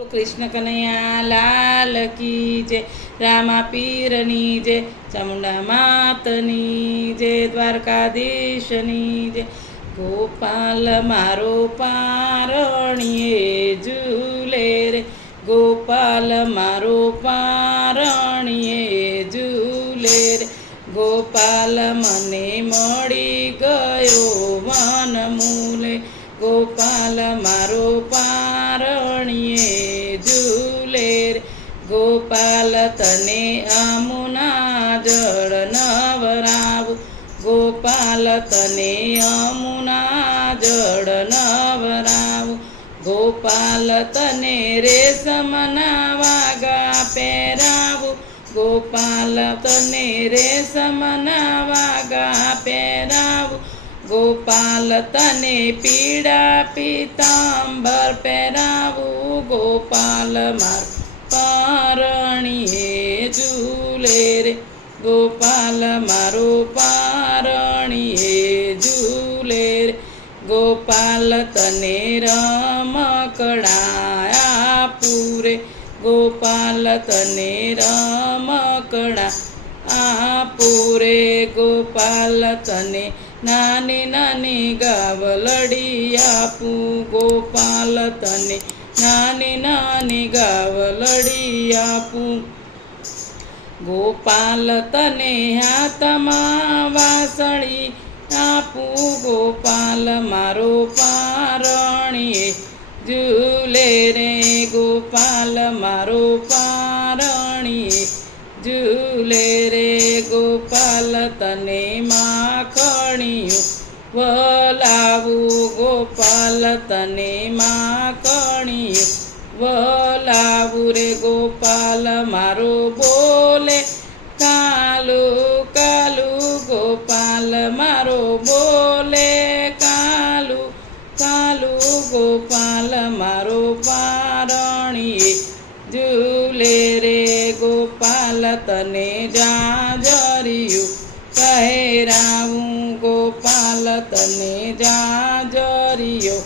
कृष्ण कन्हैया लाल की जय। रामा पीरनी जय, चामुंडा मातनी जय, द्वारकाधीशनी जय। गोपाल मारो पारणिये झूले रे, गोपाल मारो पारणिये झूले रे। गोपाल मने मળી ગયો વન મૂલે, गोपाल मारो पारणिये झूले रे। गोपाल तने अमुना जળ नवरावु, गोपाल तने अमुना जળ नवरावु। गोपाल तने रेशमना वागा પહેરાવું, गोपाल तने रेशमना वागा પહેરાવું। गोपाल तने पीड़ा पीतांबर પહેરાવું, गोपाल मार पारणिये झूले रे। गोपाल मारो पारणिये झूले रे। गोपाल तने रमकड़ा આપું રે, गोपाल तने रमकड़ा આપું रे। गोपाल तने नानी नानी गावलड़ी आपू, गोपाल तने नानी नानी गावलड़ी आपू। गोपाल तने हाथमा वासળી आपू, गोपाल मारो पारणिये झूले रे। गोपाल मारो पारणिये झूले रे। गोपाल तने माखणियो वलावू, गोपाल तने माखणियो वलावू रे। गोपाल मारो बोले कालू कालू, गोपाल मारो बोले कालू कालू। गोपाल मारो पारणिये झूले रे। गोपाल तने जाजरियो પહેરાવું, गोपाल तने जाजरियो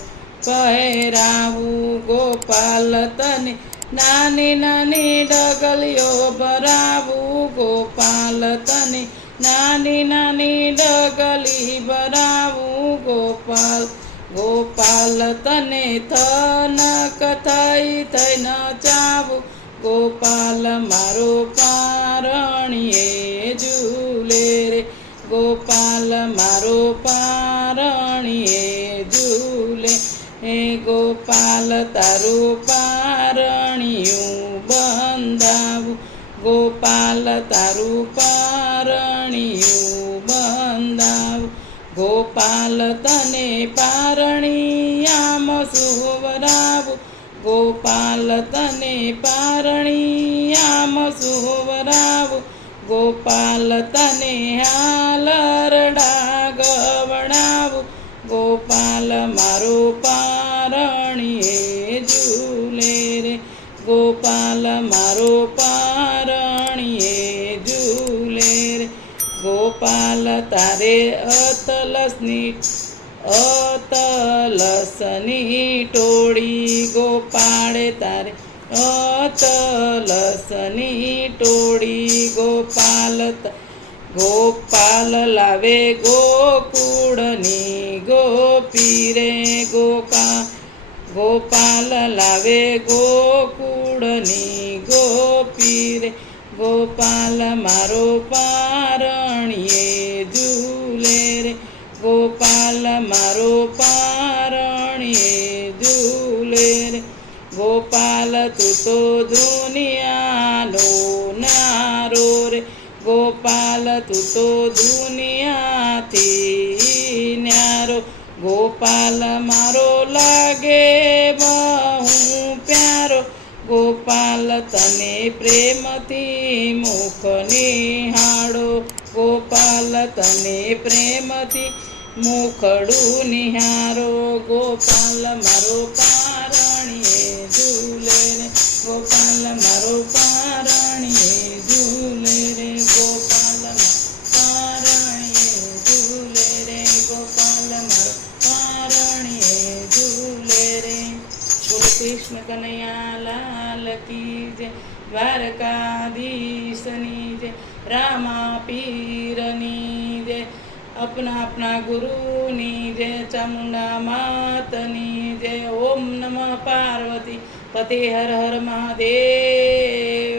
પહેરાવું। गोपाल तने नानी नानी डगलियो भरावू, गोपाल तने नानी नानी डगली भरावू। गोपाल गोपाल तने थनक थई थई नचावू, गोपाल मारो पारणिये झूले रे। गोपाल मारो पारणिये झूले हे। गोपाल तारू पारणिયું બંધાવું, गोपाल तारू पारणिયું બંધાવું। गोपाल तने पारणियाम સુવરાવું, गोपाल तने पारणियाम સુવરાવું। गोपाल तने हालरडा गवડાવું, गोपाल मारो पारणिये झूले रे। गोपाल मारो पारणिये झूले रे। गोपाल तारे अतलसनी टोળી, गोपाळे तारे अतलसनी टोળી। गोपाल लावे गोकुळनी गोपी रे। गोपाल लावे गोकुळनी गोपी रे। गोपाल मारो पारणिये झूले रे। गोपाल मारो पारणिये झूले रे। गोपाल तू तो दुनियानो न्यारो रे। गोपाल तू तो दुनियाथी न्यारो। गोपाल मारो लागे बहु प्यारो, गोपाल तने प्रेमथी मुख निहाळो। गोपाल तने प्रेमथी मुखड़ू निहारो। गोपाल मारो पारणिये झूले रे। गोपाल मारो पारणिये झूले रे। गोपाल पारणिये झूले रे। गोपाल मारो पारणिये झूले रे। बोलो कृष्ण कन्हैया લાલ કી જય, દ્વારકાધીશની જય, રામા પીરની જય, अपना गुरुनी जय, चामुंडा मातनी जय। ओम नमः पार्वती पते हर हर महादेव।